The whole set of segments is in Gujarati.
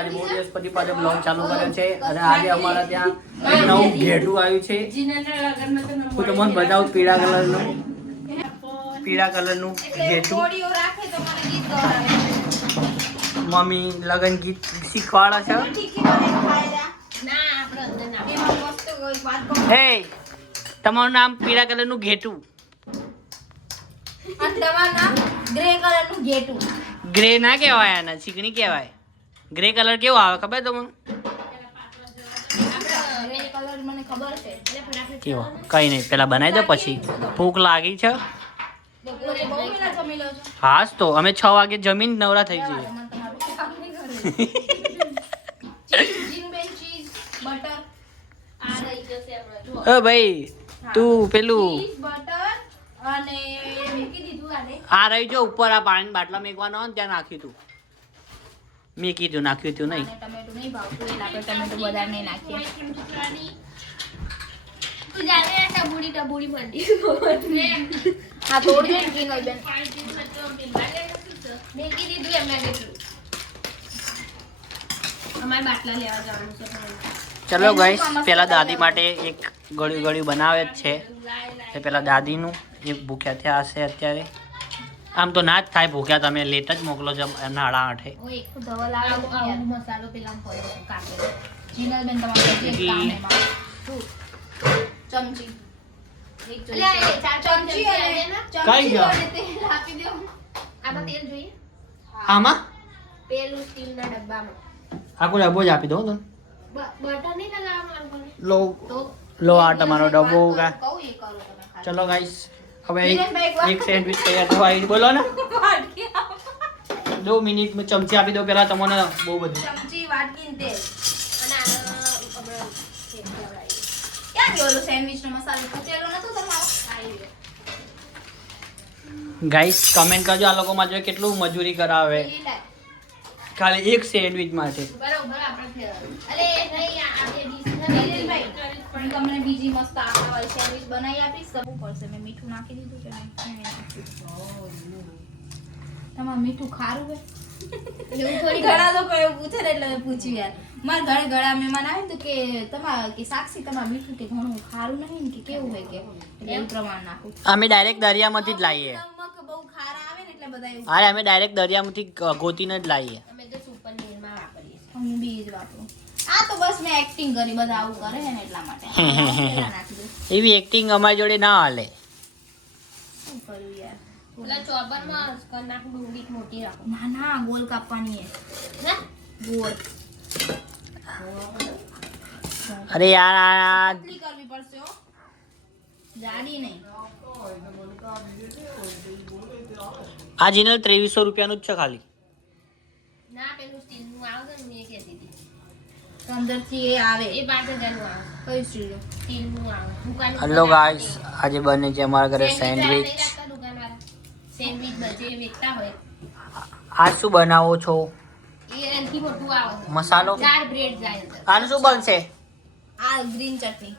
આજે બહુ દિવસ પછી પાછો બ્લોગ ચાલુ કર્યો છે. અને આજે અમારા ત્યાં એક નવું ઘેટું આવ્યું છે. હું તમને બતાવું પીળા કલરનું. પીળા કલરનું ઘેટું. મમ્મી લગન ગીત શીખવાડા છે. હે તમારું નામ પીળા કલરનું ઘેટું. અને તમારું નામ ગ્રે કલરનું ઘેટું. ગ્રે ના કહેવાય આના ચીકણી કહેવાય. ગ્રે કલર કેવો આવે ખબર તમને. કેવો કઈ નહીં પેલા બનાવી દો પછી ભૂખ લાગી છે હા તો અમે છ વાગે જમીન નવરા થઈ જઈએ. અ ભાઈ તું પેલું. આ રહી જો ઉપર આ પાણી બાટલા મેકવાનો ત્યાં નાખ્યું તું મેં કીધું નાખ્યું તું નહીં. ટમેટું નહીં ભાવતું એટલે આપણે ટમેટું વધારે નહીં નાખીએ. હા થોડી જ ઘી બેન. અમારે બાટલા લેવા જવાનું છે ચલો ગાઈસ પેલા દાદી માટે એક ગળ્યું ગળ્યું બનાવે જ છે. પેલા દાદીનું એક ભૂખ્યા થયા હશે અત્યારે. આમ તો ના જ થાય ભૂખ્યા તમે લેટ જ મોકલો છો એમના આડા આઠે પેલા આમાં સ્ટીલના ડબ્બામાં. આખો ડબ્બો જ આપી દો તમે બટર નહીં લગાવવાનું લો લો આ તમારો ડબ્બો. ચલો ગાઈસ હવે એક સેન્ડવિચ તૈયાર થવા આવી. બોલો ને. દો મિનિટ ચમચી આપી દો પેલા તમને. બહુ બધું. ચમચી વાટકી ગયો. ગાઈસ કમેન્ટ કરજો આ લોકો માટે કેટલું મજૂરી કરાવે. ખાલી એક સેન્ડવિચ માટે. બરોબર આપણે અરે નહીં આ ડીશ હું તમને બીજી મસ્ત આખા વાળી સેન્ડવિચ બનાવી આપીશ કરવું પડશે. મેં મીઠું નાખી દીધું છે તમારું મીઠું ખારું હે થોડી ઘણા લોકો એવું પૂછે ને એટલે મેં પૂછ્યું યાર. મારા ઘરે ઘણા મહેમાન આવે ને તો કે તમારા કે સાક્ષી તમારે મીઠું કે ઘણું ખારું નહીં ને કે કેવું હોય કે? એવું પ્રમાણ નાખું. અમે ડાયરેક્ટ દરિયામાંથી જ લાવીએ. નમક બહુ ખારા આવે ને એટલે બધા અરે અમે ડાયરેક્ટ દરિયામાંથી ગોતીને જ લાવીએ. અમે તો સુપર નીરમાં વાપરીએ બસ મેં એક્ટિંગ કરી બધા આવું કરે છે ને એટલા માટે. એવી એક્ટિંગ અમારી જોડે ના હાલે. શું કર્યું યાર? પેલા ચોપનમાં કર નાખું ડુંગળી મોટી રાખો. ના ના ગોલ કાપવાની હે હે? ગોળ અરે યાર આ કરવી પડશે હો. જાડી નહીં. આ જીનલ ત્રેવીસો રૂપિયાનું જ છે ખાલી. ના પેલું સ્ટીલનું આવે ને અંદરથી એ આવે એ પાંચ હજારનું આવે કયું સ્ટીલ સ્ટીલનું આવે દુકાન હલો ગાઈસ આજે બને છે અમારા ઘરે સેન્ડવિચ સેન્ડવિચ બચે વેચતા હોય આ શું બનાવો છો એ એનાથી મોટું આવે છે. મસાલો ચાર બ્રેડ જાય અંદર આનું શું બનશે આ ग्रीन चटनी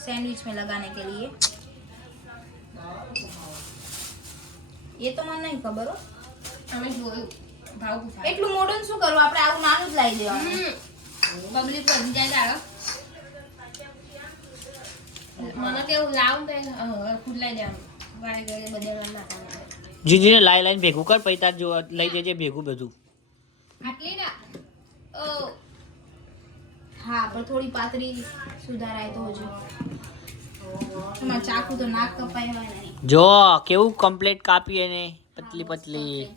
सैंडविच में लगाने के लिए ये तो મને નહીં ખબર હો અમે જોયું ભાવ પૂછાય એટલું મોટું ને શું કરવું આપણે આવું નાનું જ લાવી દેવાનું પબ્લિક વધી જાય તારો મને કેવું લાવું તો ખુદલાઈ દેવાનું વારે ઘરે બધે નાખવાનું જીજીને લાઈ લાઈન ભેગું કર પછી તાર જો લઈ જજે ભેગું બધું. આટલી ના. ઓ. હા પણ થોડી પાતળી સુધારાય તો તમારે ચાકુ તો નાક કપાય હોય નહીં. જો કેવું કમ્પ્લીટ કાપી એને પતલી પતલી.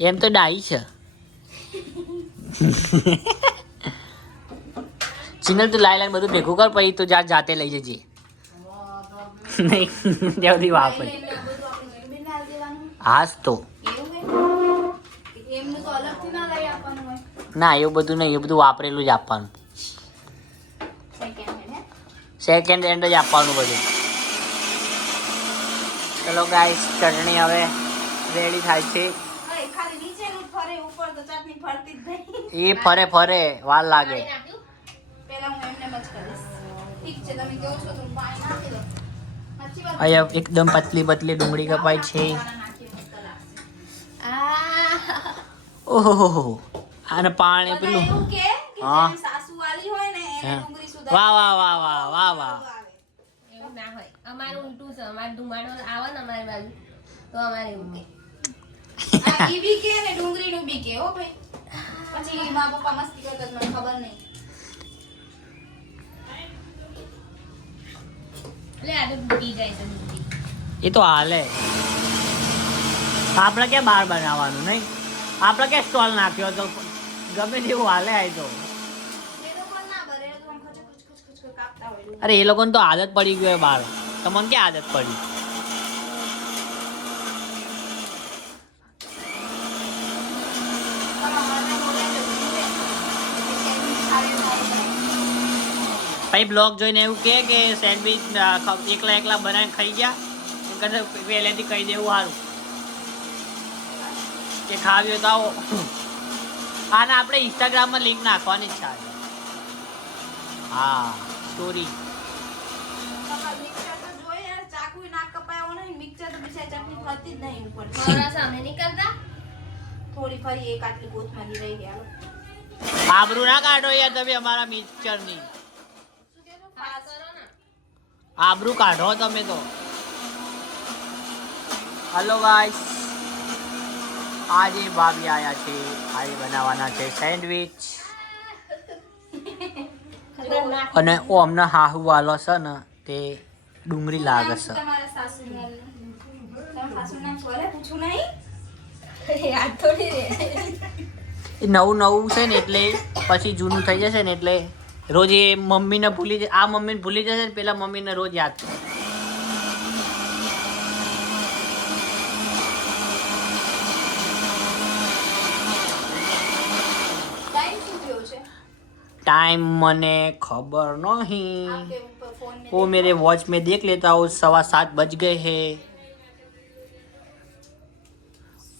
એમ તો ડાઈ છે. ચિનલ તું લાઈ લાઈન બધું ભેગું કર પછી તું જા જાતે લઈ જજે. નહીં ત્યાં સુધી વાપર હાસ તો. એવું ના લઈ આપવાનું હોય ના એવું બધું નહીં એ બધું વાપરેલું જ આપવાનું. સેકન્ડ હેન્ડ જ આપવાનું બધું. ચલો ગાઈસ ચટણી હવે રેડી થાય છે. અરે ખાલી નીચેનું જ ફરે ઉપર તો ચટણી ફરતી જ નહીં. એ ફરે ફરે વાર લાગે. અહીંયા એકદમ પતલી પતલી ડુંગળી કપાય છે. ઓહો અને પાણી પેલું. કે કે હા. વાહ વાહ વાહ વાહ વાહ વાહ. એવું ના હોય. અમારું ઊલટું છે. અમારે ધુમાડો આવે ને અમારી બાજુ તો અમારે એવું કે. આ બી કે ને ડુંગળીનું બી કે હો ભાઈ. પછી મા પપ્પા મસ્તી કરતા મને ખબર નહીં. એ તો હાલે. આપણે ક્યાં બહાર બનાવવાનું નહીં? આપણે ક્યાં સ્ટોલ નાખ્યો તો ગમે તેવું હાલે આય તો. અરે એ લોકોને તો આદત પડી ગઈ બહાર તમને ક્યાં આદત પડી તમારા મને બોલે છે, ડુંગળી. કે સેન્ડવીચ ખાવી થાય છે. પછી બ્લોગ જોઈને એવું કહે કે સેન્ડવિચ એકલા એકલા બનાવીને ખાઈ ગયા. એ કરતાં પહેલેથી કહી દેવું સારું કે ખાવી હોય તો આવો. આને આપણે ઇન્સ્ટાગ્રામમાં લિંક નાખવાની ઈચ્છા છે હા સ્ટોરી તમારે મિક્સર તો જોઈએ યાર, ચાકુય ના કપાયો નહીં, મિક્સર તો બિચારી ચટણી થતી જ નહીં ઉપર. ખવડા સામે નહીં થોડી ફરી એક આટલી કોથમરી રહી ગયા આબરૂ ના કાઢો યાર તમે અમારા કરો ને. આબરૂ કાઢો તમે તો. હલો ગાઈસ આજે ભાભી આયા છે. આજે બનાવવાના છે સેન્ડવિચ. અને ઓ અમને હાહુ વાલો છે ને તે ડુંગળી લાગે છે. નવું નવું છે ને એટલે પછી જૂનું થઈ જશે ને એટલે રોજ એ મમ્મીને ભૂલી જ આ મમ્મીને ભૂલી જશે ને પેલા મમ્મીને રોજ યાદ કરે ટાઈમ શું થયો છે टाइम मने खबर नहीं आपके ऊपर फोन में वो मेरे वॉच में देख लेता हूँ सवा सात बज गए हैं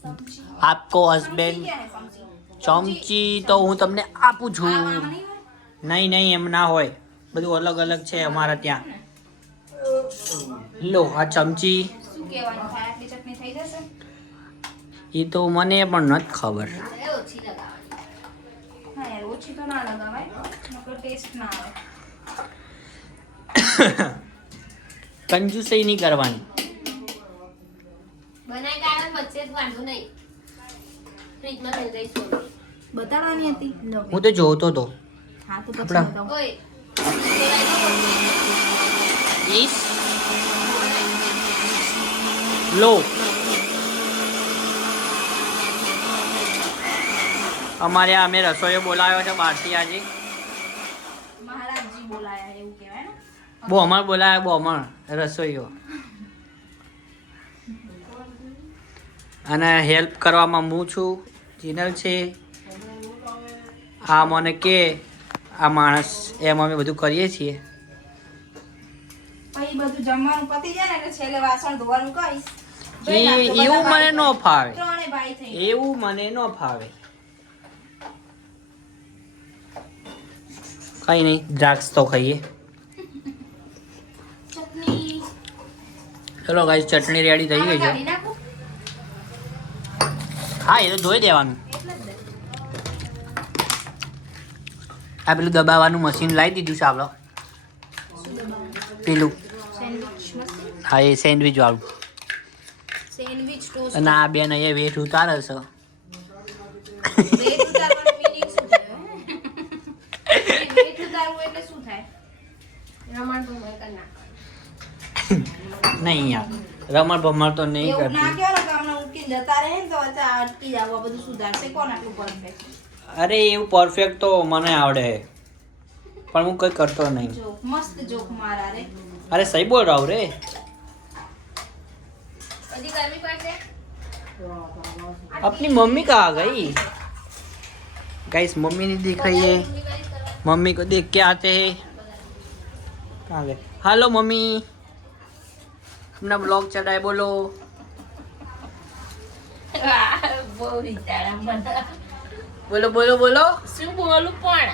સમજી. आपको સમજી હસબેન્ડ ક્યાં હે સમજી? ચમચી તો હું તમને આપું આ છું વાળા નહીં નહીં એમ ના હોય. બધું અલગ અલગ છે અમારા ત્યાં. લો આ ચમચી. શું કહેવાનું થાય આટલી ચટણી થઈ જશે? એ તો મને પણ નથી ખબર. એ ઓછી લગાવવાની. હા યાર ઓછી તો ના લગાવાય. નકર ટેસ્ટ ના આવે. કંજુસી નહીં કરવાની. હું તો જોતો હતો હા તો પછી બતાવો અમારે અમે રસોઈયો બોલાવ્યો છે બહારથી આજે. મહારાજજી બોલાયા એવું કહેવાય ને? રસોઈયો અને હેલ્પ કરવામાં હું છું જીનલ છે. આ મને કે આ માણસ એમ અમે બધું કરીએ છીએ. પછી બધું જમવાનું પતી જાય ને એટલે છેલ્લે વાસણ ધોવાનું કહીશ એ એવું મને ન ફાવે. એવું મને ન ફાવે. કઈ નહીં દ્રાક્ષ તો ખાઈએ. ચલો ગાઈસ ચટણી રેડી થઈ ગઈ છે. હા એ તો ધોઈ દેવાનું. આ પેલું દબાવવાનું મશીન લાવી દીધું છે આપણે. પેલું. હા એ સેન્ડવિચ વાળું. અને આ બેન અહીંયા વેઠ ઉતારે છે. વેટ? વેટ નહીં યાર. રમણ ભમણ તો નહીં કરતી. જતા રહે તો અટકી જાવ બધું સુધારશે. કોણ આટલું પરફેક્ટ અરે એવું પરફેક્ટ તો મને આવડે પણ હું કંઈ કરતો નહીં જોક મસ્ત જોક મારા રે અરે સહી બોલ રહા હું રે હજી ગરમી પડશે अपनी मम्मी कहाँ गई गाइस मम्मी नहीं दिख रही है ઊંધી કરીશ કરવા. मम्मी को देख के आते हैं कहाँ गए हेलो मम्मी अपना ब्लॉग चढ़ाए बोलो બહુ વિચારા બધા બોલો બોલો બોલો. શું બોલું પણ?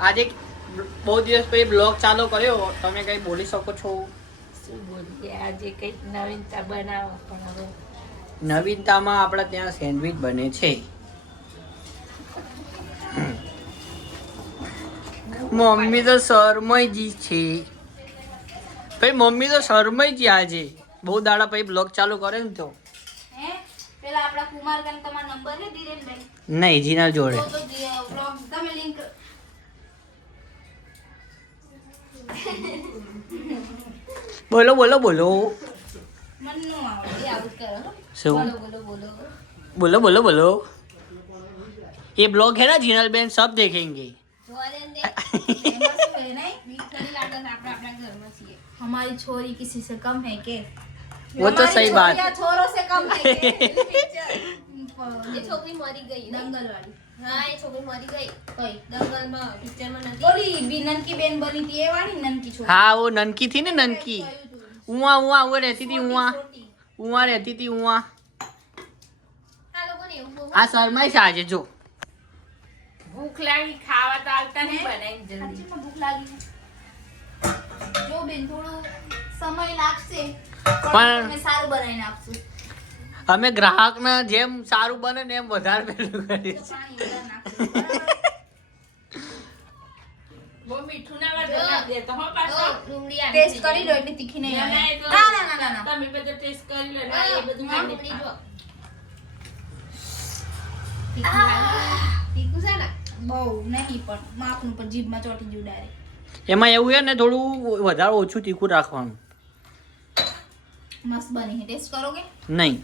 આજે બહુ દિવસ પછી બ્લોગ ચાલુ કર્યો. તમે કંઈ બોલી શકો છો? શું બોલીએ? આજે કંઈક નવીનતા બનાવો પણ હવે. નવીનતામાં આપણે ત્યાં સેન્ડવિચ બને છે. મમ્મી તો શરમયજી છે. ભાઈ મમ્મી તો શરમયજી આજે. બહુ દાડા પછી બ્લોગ ચાલુ કરે ને તો. પેલા આપણા કુમાર કાન તમારો નંબર હે ધીરેનભાઈ નહીં જીના જોડે તો તો બ્લોગ તમે લિંક બોલો બોલો બોલો મન નો આવડે એ આવું જ કરો હો. શું બોલો બોલો બોલો बोलो बोलो बोलो ये ब्लॉग है ना जिनल बहन सब देखेंगे જોવા દે ને દે. એમાં શું હે નહીં બીક થોડી લાગે છે આપણે આપણા ઘરમાં છીએ हमारी छोरी किसी से कम है के वो तो सही बात छोरों से कम ये छोकरी मरी गई दंगल वाली हाँ ये छोकरी मरी गई कोई दंगल में पिक्चर में नथी बोली भी ननकी बहन बनी थी ये वाली ननकी छोकरी हाँ वो ननकी थी ना ननकी उआ उआ वो रहती थी उआ उआ रहती थी उआ આ શરમાઈ સાજે જો ભૂખ લાગી ખાવા તો આવતા નહીં બનાવી જલ્દી ભૂખ લાગી જો બેન થોડો સમય લાગશે પણ- સારું બનાવીને આપશું. અમે ગ્રાહકને જેમ સારું બને ને એમ વધારે પેલું કરીએ તો પાણી વધારે નાખશું બરાબર? બહુ મીઠું ના વાળો નાખી દેતો હો પાછો. ઓ, ડુંગળી આવી ટેસ્ટ છે. કરી લો એટલે તીખી નહીં ના, ના, આવે એ તો- ના ના ના ના ના. તમે બધો ટેસ્ટ કરી લો ને હા, એ બધું હા, મને ડુંગળી જો. તીખું લાગે? તીખું છે ને? બહુ નહીં પણ માપનું પણ જીભમાં ચોટી ગયું ડાયરેક્ટ. એમાં એવું છે ને થોડું વધારે ઓછું તીખું રાખવાનું. મસ્ત બની है टेस्ट करोगे नहीं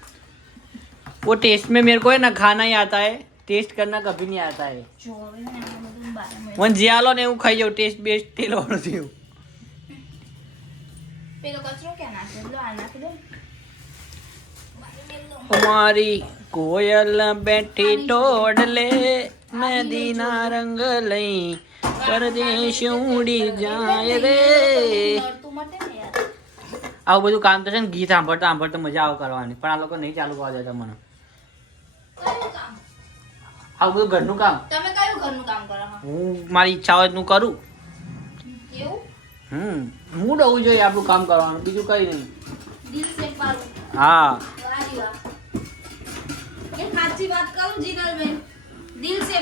वो टेस्ट में मेरे को है ना खाना ही आता है टेस्ट करना कभी नहीं आता है જો હવે ને આમાં બધું બારે મેં- મને જે આલો ને એવું ખાઈ જાઉં ટેસ્ટ બેસ્ટ તેલવાળું થયું પેલો કચરો ક્યાં નાખ્યો લો આ નાખી દો બારે મેલ દો. અમારી કોયલ બેઠી ટોડલે મેદીના રંગ લઈ પરદેશ ઉડી જાય રે નડતું મટે ને યાર આવું બધું કામ તો છે ને ગીત સાંભળતા સાંભળતા મજા આવે કરવાની. પણ આ લોકો નહીં ચાલુ કરવા દેતા મને. આવું બધું ઘરનું કામ? તમે કયું ઘરનું કામ કરો હું મારી ઈચ્છા હોય એટલું કરું. હમ મૂડ હોવું જોઈએ આપણું કામ કરવાનું બીજું કઈ નહીં. હા. સાચી વાત જીનલબેન. દિલ સે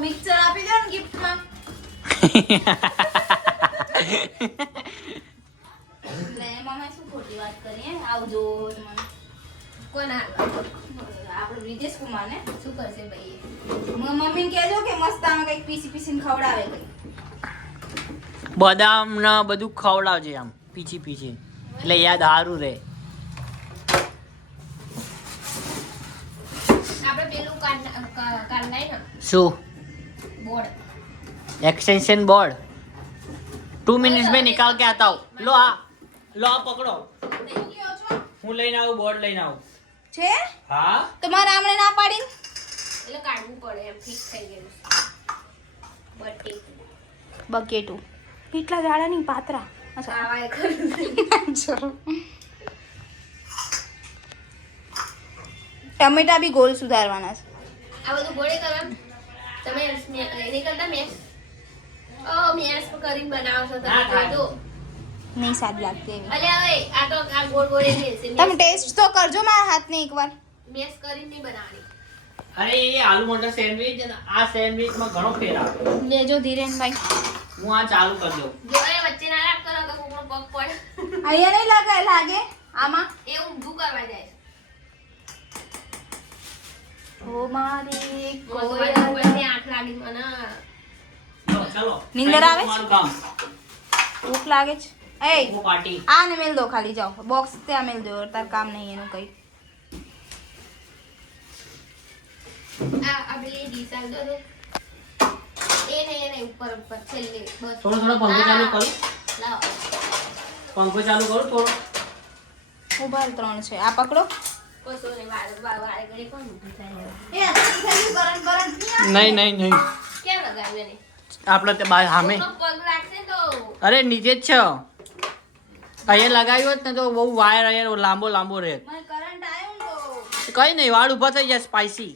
મિક્સર આપી દો ને ગિફ્ટમાં એટલે બદામ ને બધું ખવડાવજે આમ પીછી પીછી એટલે યાદ સારું રહે. શું? Board. Extension board two minutes મેં નિકાલ કે આતા લો આ. લો પકડો. હું લઈને આવું બોર્ડ લઈને આવું. છે? હા? તમારા આમણે ના પાડી એટલે કાઢવું પડે એમ ફિક્સ થઈ ગયું બટેટું બકેટું. કેટલા ગાળા ની પાતરા ટમેટા બી ગોલ સુધારવાના છે. આ બધું ગોળે કરવા. તમે એની કરતા મેસ? ઓ મેસ કરીને બનાવો છો તમે તો નહીં સારી લાગતી એવી. અલ્યા ઓય આ તો આ ગોળ ગોળ તમે ટેસ્ટ તો કરજો મારા હાથને એકવાર. મેસ કરીને નહીં બનાવવાની. અરે એ આલુ મટર સેન્ડવિચ અને આ સેન્ડવિચમાં ઘણો ફેર આવે. લેજો ધીરેનભાઈ. હું આ ચાલુ કરી દઉં. જો એ વચ્ચે ના રાખ કરો તો કોકનો પગ પડે. અહીંયા નહીં લાગે લાગે. આમાં? એ ઊંધું કરવા જાય ઓ મારી કોઈ આંખ લાગી મને. ચલો નિંદર આવે ભૂખ લાગે છે? એ પાર્ટી આને મેલ દો ખાલી જાઓ. બોક્સ ત્યાં મેલ દો તાર કામ નહીં એનું કઈ. થોડો થોડો પંખો ચાલુ હા. પંખો ચાલુ કરું થોડો. ઊભા ત્રણ છે. આ પકડો. નહીં નહીં આપણે સામે. અરે નીચે જ છે. અહીંયા લગાવ્યો હોત ને તો બહુ વાયર અહીંયા લાંબો લાંબો રહે. કઈ નહીં વાળ ઊભા થઈ જાય સ્પાઈસી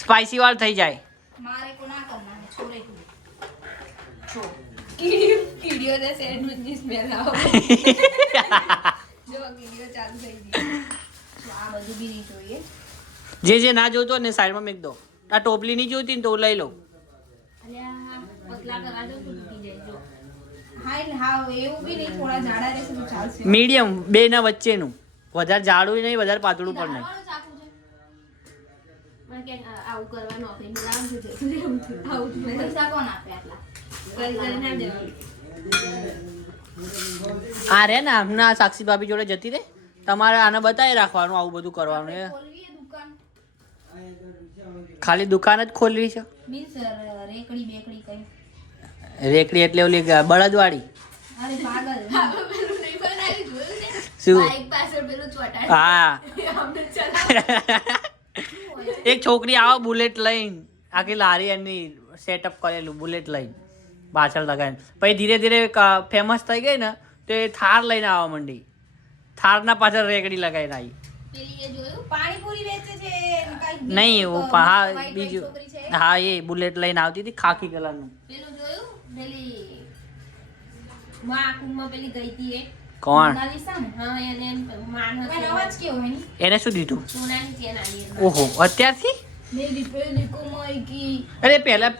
સ્પાઈસી વાળ થઈ જાય. જે જે ના જોતો ને સાઈડમાં મેક દો આ ટોપલી નહીં જોતી ને તો લઈ લો. પતલા કરા દો. મીડિયમ બે ના વચ્ચેનું. વધારે જાડું નહીં વધારે પાતળું પણ નહીં. દાળવાળું ચાકુ છે. મને કે આ- રે ને હમણાં સાક્ષી ભાભી જોડે જતી રે તમારે આને બતાવી રાખવાનું આવું બધું કરવાનું ખાલી દુકાન જ ખોલવી છે. મીન્સ રેકડી બેકડી કઈ? રેકડી એટલે ઓલી બળદવાળી. શું? હા. એક છોકરી આવે બુલેટ લઈને. આખી લારી એની સેટઅપ કરેલું બુલેટ લઈને. પાછળ લગાવીને. પછી ધીરે ધીરે ફેમસ થઈ ગઈ ને તો એ થાર લઈને આવવા માંડી. થારના પાછળ રેકડી લગાવીને આવી. પેલી એ જોયું? પાણીપુરી વેચે છે ને કાંઈક બીજું નહીં હા બીજું. હા એ બુલેટ લઈને આવતી હતી ખાખી કલરનું. પેલું જોયું? પેલી ગઈ હતી એ કોણ? એને શું દીધું. ઓહો અત્યારથી? અરે પહેલા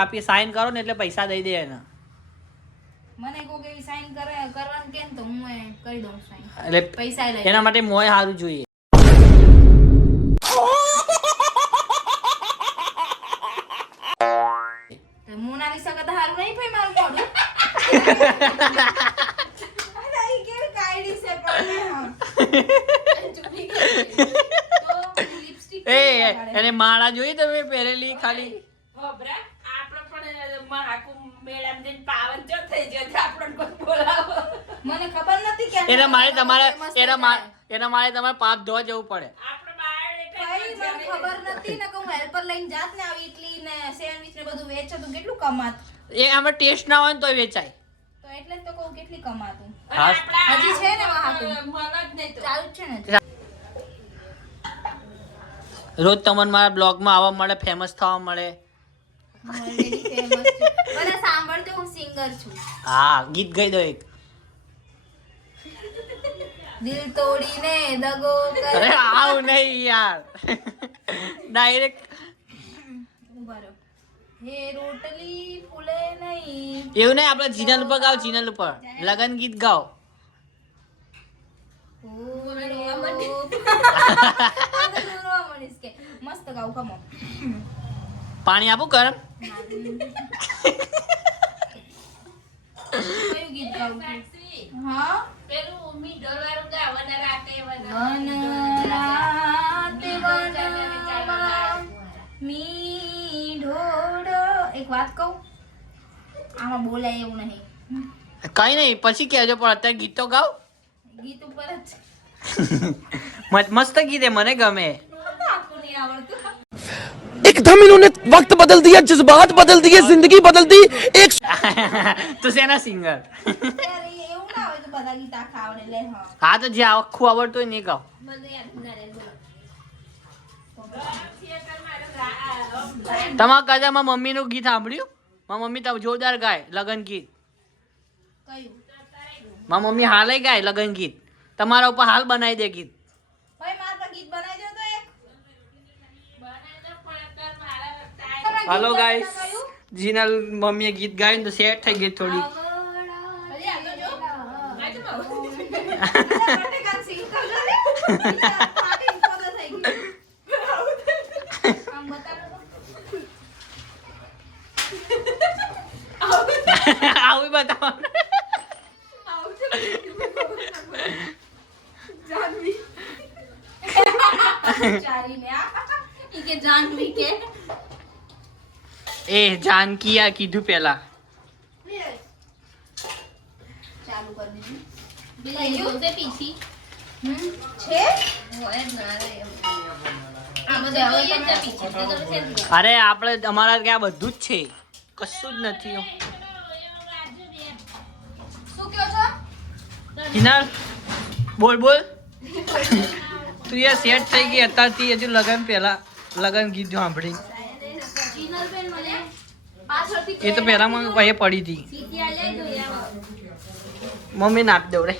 આપી સાઈન કરો ને એટલે પૈસા દઈ દે એને. મને કોક સાઈન કરે કરવાનું કે તો હું કરી દઉં સાઈન એટલે પૈસા એના માટે મોય સારું જોઈએ. એ, એને માળા જોઈ તમે પહેરેલી ખાલી? તો એના મારે તમારે એના થઈ મા- એના મારે તમારે પાપ ધોવા જવું પડે. ખબર નથી હેલ્પર લઈને જાત ને આવી ઇડલી ને સેન્ડવિચ ને બધું વેચે તો કેટલું કમાત એ, આમાં ટેસ્ટ ના હોય ને તોય વેચાય. તો એટલે તો કહું કેટલી કમાતું. અને હા. આપણા હજી છે ને મહાકુંભ? મન જ નહીં તો. ચાલુ છે ને રોજ તમને મારા બ્લોગમાં આવવા મળે ફેમસ થવા મળે. હું સિંગર છું. ગીત ગાઈ દો એક. દિલ તોડીને દગો કરે આવું નહીં યાર. ડાયરેક્ટ. હે રોટલી ફૂલે નહીં. એવું નહીં આપણે જીનલ ઉપર ગાવ જીનલ ઉપર. લગન ગીત ગાઓ. મસ્ત ગાઉં કમો પાણી આપું ગરમ? કયું ગીત ગાઉં હા? પેલું મીઠોર વાળું ગા વન રાતે વન વન રાતે વનમાં મીઢોળ એક વાત કહું આમાં બોલાય એવું નહીં કઈ નહીં પછી કહેજો પણ અત્યારે ગીત તો ગાઓ ગીત ઉપર જ મસ્ત મસ્ત ગીત એ મને ગમે આખું નહીં આવડતું एकदम इन्होंने वक्त बदल दिया जज्बात बदल दिए जिंदगी बदल दी एक તો શેના સિંગર ત્યારે એવું ના હોય કે બધા ગીત આખા આવડે લે હા હા તો જે આખું આવડતું હોય ને એ તમારા મારા મમ્મીનું ગીત સાંભળ્યું? મારા મમ્મી તમે જોરદાર ગાય લગન ગીત. મારા મમ્મી હાલે ગાય લગન ગીત. તમારા ઉપર હાલ બનાવી દે ગીત. હાલો ગાઈસ જીનલ મમ્મીએ ગીત ગાયું તો સેટ થઈ ગઈ થોડી હજી આગળ જો આજુ અલા, બટેકા સિંગ કરજો ને. બિચારા ફાટીને ફોદો થઈ ગયો. આમ બતાડો તો. આવું બતાવો. એ જાનકી આ કીધું પેલા. ચાલુ કરી દીધું પેલી પીછી. અરે, આપણે, અમારા ત્યાં બધું જ છે. કશું જ નથી. હિનાલ બોલ બોલ. તું યાર સેટ થઈ ગઈ અત્યારથી, હજુ લગન પહેલા લગન ગીત સાંભળી. એ તો પહેલા મને ભાઈ પડી હતી. મમ્મી નાપ દઉં રે.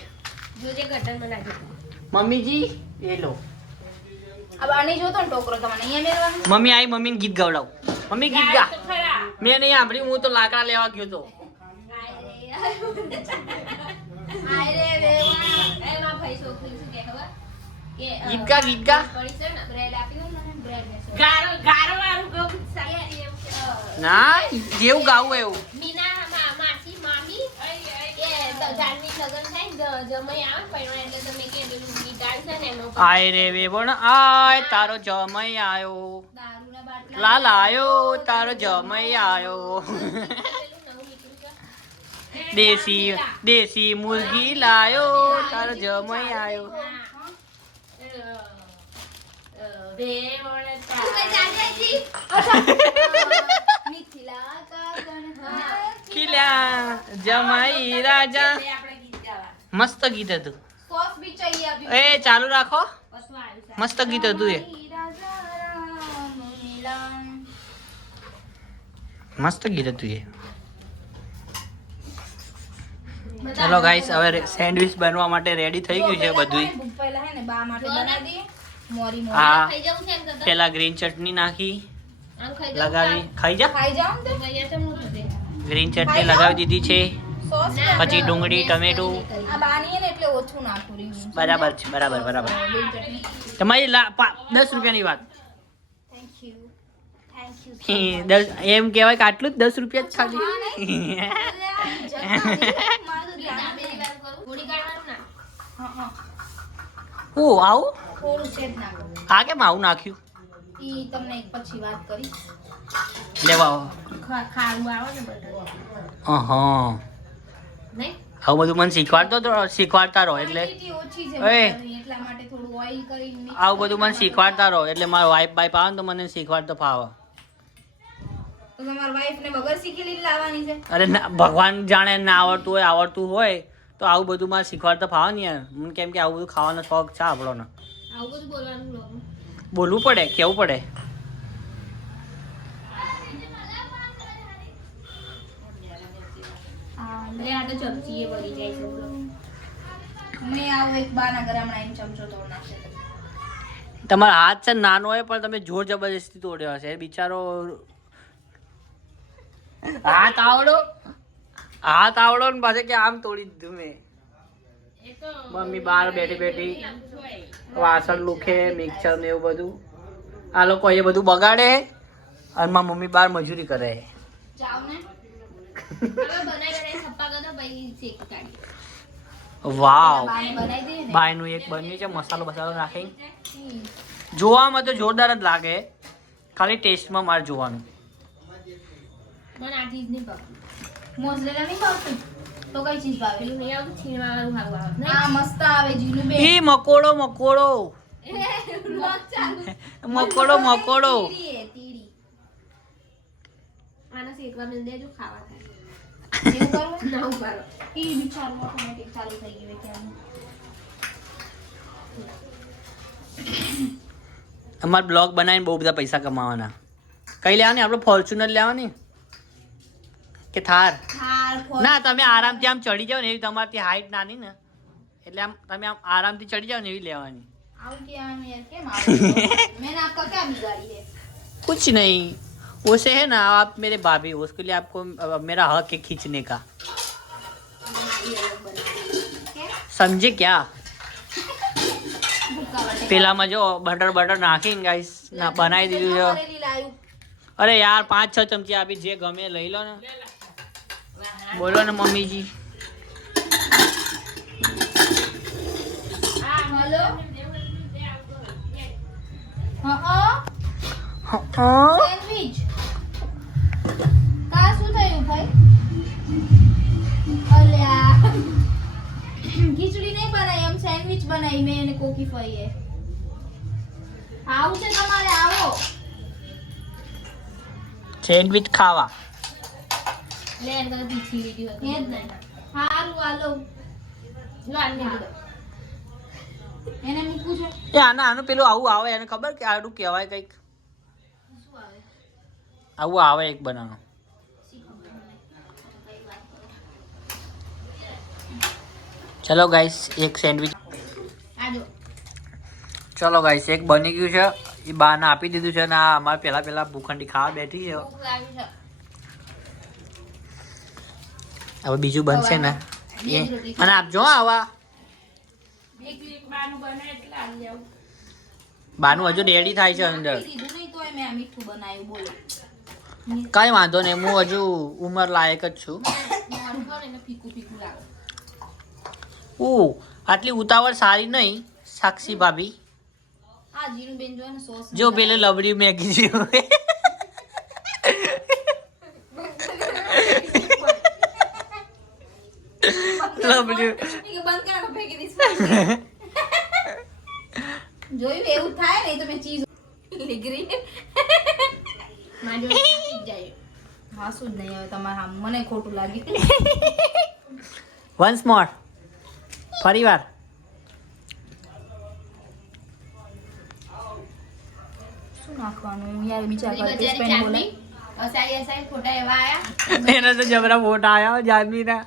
મમ્મીજી, એ લો. મમ્મી આઈ, મમ્મીને ગીત ગવડાવ. મમ્મી ગીત ગા. મેં નહીં સાંભળ્યું, હું તો લાકડા લેવા ગયો તો. આય રે વેવાણ. એમાં ભાઈ છોકરી શું કે ખબર? કે અ, ગીતગા ગીતગા. પડી છે ને બ્રેડ આપી દઉં ને બ્રેડ ને શું? ગારો ગારો વાળું ગમ કે એમ કે, અ, ના જેવું ગાવું એવું. મીના મા- માસી મામી કે દ- જાનવી લગન થાય ને જ- જમાઈ આવે ને પૈણું એટલે તમે કે પેલું ગીત આવે છે ને એનો આય રે વેવણ આય તારો જમઈ આયો. લાલ આયો તારો જમઈ આયો પેલું નવું નીકળ્યું છે. દેશી દેશી મુર્ગી લાયો, તારો જમઈ આયો. ખીલ્યા જમાઈ રાજા મસ્ત ગીત હતું એ ચાલુ રાખો. મસ્ત ગીત હતું એ. મસ્ત ગીત હતું એ ચલો ગાઈસ હવે સેન્ડવિચ બનવા માટે રેડી થઈ ગયું છે બધું હે ને બા માટે બનાવી દઈએ મોરી મોરી. હા. ખાઈ જવું છે એમ કરતા? પેલા ગ્રીન ચટણી નાખી આમ ખાઈ જવું લગાવી. ખાઈ જા? ગ્રીન ચટણી લગાવી દીધી છે. પછી ડુંગળી, ટમેટું. કરી, કરી. આ બાની હે ને એટલે ઓછું નાખું રહ્યું બરાબર છે બરાબર બરાબર. તમારી લા- પા- દસ રૂપિયાની વાત. થેન્ક યુ થેન્ક યુ દસ એમ કહેવાય કે આટલું જ દસ રૂપિયા જ ખાલી દાબેલી વાત કરું. થોડી કાઢવાનું ના. આવો? થોડું શેડ નાખો. આ કેમ આવું નાખ્યું? ઈ તમને એક પછી વાત કરી લેવા આવો. ખારું આવે ને બધું. હા નહીં? આવું બધું મને શીખવાડતો તો શીખવાડતા રહો એટલે. આવું બધું મને શીખવાડતા રહો એટલે મારો વાઈફ બાઈફ આવે ને તો મને શીખવાડતો ફાવે. અરે ભગવાન જાણે ના આવડતું હોય આવડતું હોય તો આવું બધું મારે શીખવાડતા ફાવે ને યાર? મને કેમ કે આવું બધું ખાવાનો શોખ છે આપણોને. બોલવું પડે કેવું પડે? તમારો હાથ છે ને નાનો હોય પણ તમે જોર જબરજસ્તી તોડ્યો હશે. બિચારો હાથ આવડો. હાથ આવડો ને પાછે કે આમ તોડી દીધું મેં. મમ્મી બહાર બેઠી બેઠી વાસણ લુખે મિક્સર ને એવું બધું. આ લોકો એ બધું બગાડે અને મારી મમ્મી બહાર મજૂરી કરે. વાવ. બાયનું એક બન્યું છે મસાલો બસાલો નાખી જોવામાં તો જોરદાર જ લાગે. ખાલી ટેસ્ટમાં મારે જોવાનું. મને આ ચીજ નહીં ભાવતી. નહીં ભાવતું તો કઈ ચીજ ભાવે? પેલું નહીં આવતું છીણવા વાળું સારું આવે. નહીં? આ મસ્ત આવે જીનું બે ઈ મકોડો મકોડો. મકોડો મકોડો. તીડી એ, તીડી આને શેકવા મિલ દેજો ખાવા થાય. એવું કરવું ના ઉભારો ઈ બિચારું ઓટોમેટિક ચાલુ થઈ ગયું ક્યાં અમારે બ્લોગ બનાવીને બહુ બધા પૈસા કમાવાના. કઈ લેવાની? આપણે ફોર્ચ્યુનર લેવાની? કે થાર થાર ફોર ના તમે આરામથી આમ ચડી જાઓ ને એવી તમારી હાઈટ નાની ને એટલે આમ તમે આમ આરામથી ચડી જાઓ ને એવી લેવાની આવું क्या यार કેમ આવું मैंने आपका क्या बिगाड़ी है कुछ नहीं उसे है ना आप मेरे भाभी हो उसके लिए आपको अ, मेरा हक है खींचने का समझे क्या ભૂકા વટે પેલામાં જો બટર બટર નાખીને ગાઈસ ના બનાવી દીધું છે ભરેલી લાયું અરે યાર પાંચ છ ચમચી આપી જે ગમે લઈ લો ને બોલો ને મમ્મીજી. हेलो હા હા. સેન્ડવિચ કા શું થયું ભાઈ અલ્યા ખીચડી નહીં બનાવી એમ સેન્ડવિચ બનાવી મેં એને કોકી ફઈએ આવું છે તમારે આવો સેન્ડવિચ ખાવા. લે એને પીછી લીધી એ જ ને? સારું હાલો. લો આને એને મૂકવું છે? એ આના આનું પેલું આવું આવે એને ખબર કે આડું કહેવાય કંઈક? આવું? આવે એક બનાવવાનું. ચલો ગાઈસ એક સેન્ડવિચ ચલો ગાઈસ એક બની ગયું છે. એ બાને આપી દીધું છે ને આ અમારે પહેલા પહેલા ભૂખંડી ખાવા બેઠી છે ભૂખ લાગી છે હવે બીજું બનશે ને? એ. મને આપજો આવા. બાનું હજુ રેડી થાય છે અંદર. કઈ વાંધો નહીં હું હજુ ઉંમર લાયક જ છું. ઓ આટલી ઉતાવળ સારી નહીં સાક્ષી ભાભી. જો પેલે લબડી મેગી જેવું. લબડી બંધ કરો ફેંકી દઈશ જોયું એવું થાય ને તો મેં ચીઝ લીગરી મારી જોડે થાકી જ જાય હાસું જ નહીં હવે તમારે આમ મને ખોટું લાગ્યું વન્સ મોર ફરી વાર શું નાખવાનું એમ યાર બીજા પેલી કરતી બજારી સ્પેન બોલે ચાંદની અસાઈ અસાઈ ફોટા એવા આયા એના તો જબરા ફોટા આવ્યા જાનવીના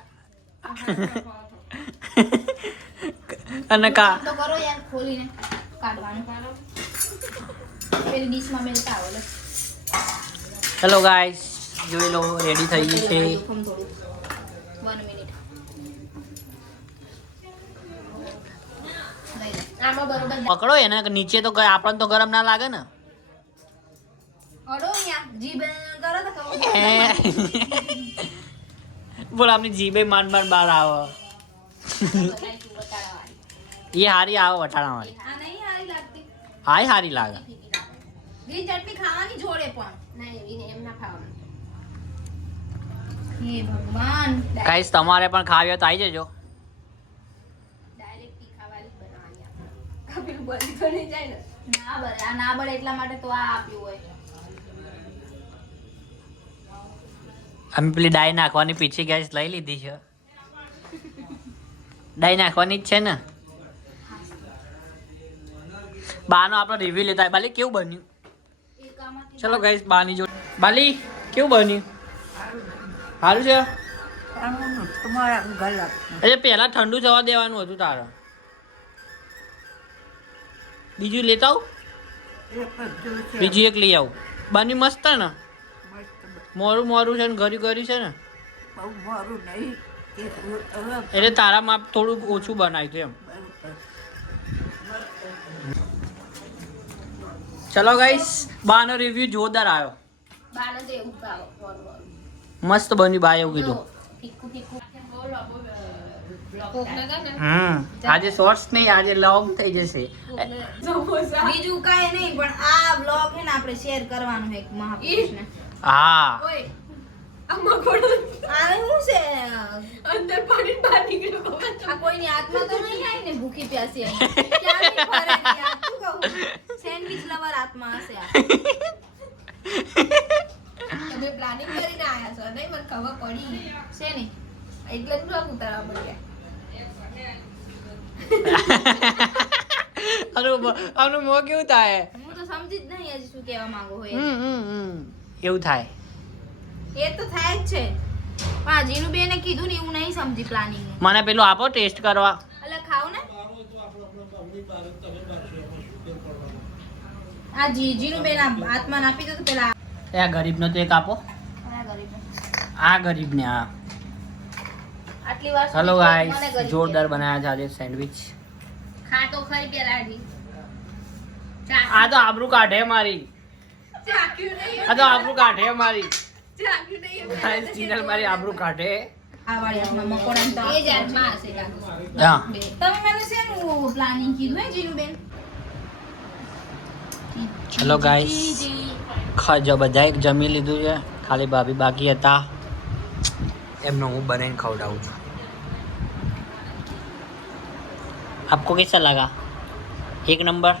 અને કા? તો કરો યાર ખોલીને કાઢવાનું. પેલી ડીશમાં મેલતા આવો લે. હેલો ગાઈસ જોઈ લો રેડી થઈ ગઈ છે. 1 મિનિટ પકડો એને નીચે તો આપણને તો ગરમ ના લાગે ને. અડો અહીંયા. જીભ કરો તો. બોલ આપની જીભે માંડ માંડ બહાર આવે. એ હારી આવે વટાણા વાળી હાય હારી લાગે. ગ્રીન ચટણી ખાવાની જોડે પણ. ના એમ ના ખાવાનું. ભગવાન. ગાઈસ તમારે પણ ખાવી હોય તો આવી જજો. ડાયરેક્ટ તીખાવાળી બનાવવાની આપણે. બળી જાય ને. ના બળે આ ના બળે એટલા માટે તો આ આપ્યું હોય. અમે પેલી ડાઈ નાખવાની પીછી ગેસ લઈ લીધી છે. ડાઈ નાખવાની જ છે ને? બાનો આપણે રિવ્યુ લેતા. બાલી કેવું બન્યું? ચલો ગાઈસ બાની જો બાલી કેવું બન્યું? સારું છે? અરે પહેલા ઠંડુ થવા દેવાનું હતું તારે. બીજું લેતા આવું? બીજું એક લઈ આવું. બાની મસ્ત ને? મોરું મોરું છે ને ઘરી ઘરી છે ને? એટલે તારા માપ થોડું ઓછું બનાવ્યું છે એમ. ચલો ગાઈસ બાનો રિવ્યુ જોરદાર આવ્યો. મોરું મોરું. મસ્ત બન્યું બા એવું કીધું. હમ આજે શોર્ટ્સ નહીં આજે લોંગ થઈ જશે. બીજું કાંઈ નહીં પણ આ બ્લોગ છે ને આપણે શેર કરવાનું એક મહાપુરુષને. હા. ઓય આમાં ઘોડું આને શું છે? અંદર પાણી બહાર નીકળ્યું? આ કોઈની આત્મા તો નહીં આવી ને ભૂખી પ્યાસી આ? સેન્ડવિચ લવર આત્મા હશે તમે પ્લાનિંગ કરીને આયા છો નહીં મને ખબર પડી. છે ને? એટલે જ બ્લોગ ઉતારવા મળ્યા અનુ મો- કેવું થાય હું તો સમજી જ નહીં હજી શું કહેવા માંગુ હોય. હમ હમ હમ. એવું થાય. એ તો થાય જ છે. પણ અજીનું બેને કીધું ને એવું નહીં સમજી પ્લાનિંગ મને પેલું આપો ટેસ્ટ કરવા. એટલે ખાવ ને. આ જીજીનું બેન આ આપી દો તો પેલા એ આ ગરીબનો તો એક આપો. આ ગરીબને. આ આટલી વાર હેલો ગાઈસ જોરદાર બનાવ્યા છે આજે સેન્ડવિચ. ખા તો ખરી પેલા આ તો આબરૂ કાઢે મારી. આ તો આબરૂ કાઢે મારી. ગાઈસ ચેનલ મારી આબરૂ કાઢે. ચલો ગાઈસ બધાએ જમી લીધું છે. ખાલી ભાભી બાકી હતા. એમનો હું બને ખવડાવું છું. આપકો કેસા લાગા? એક નંબર?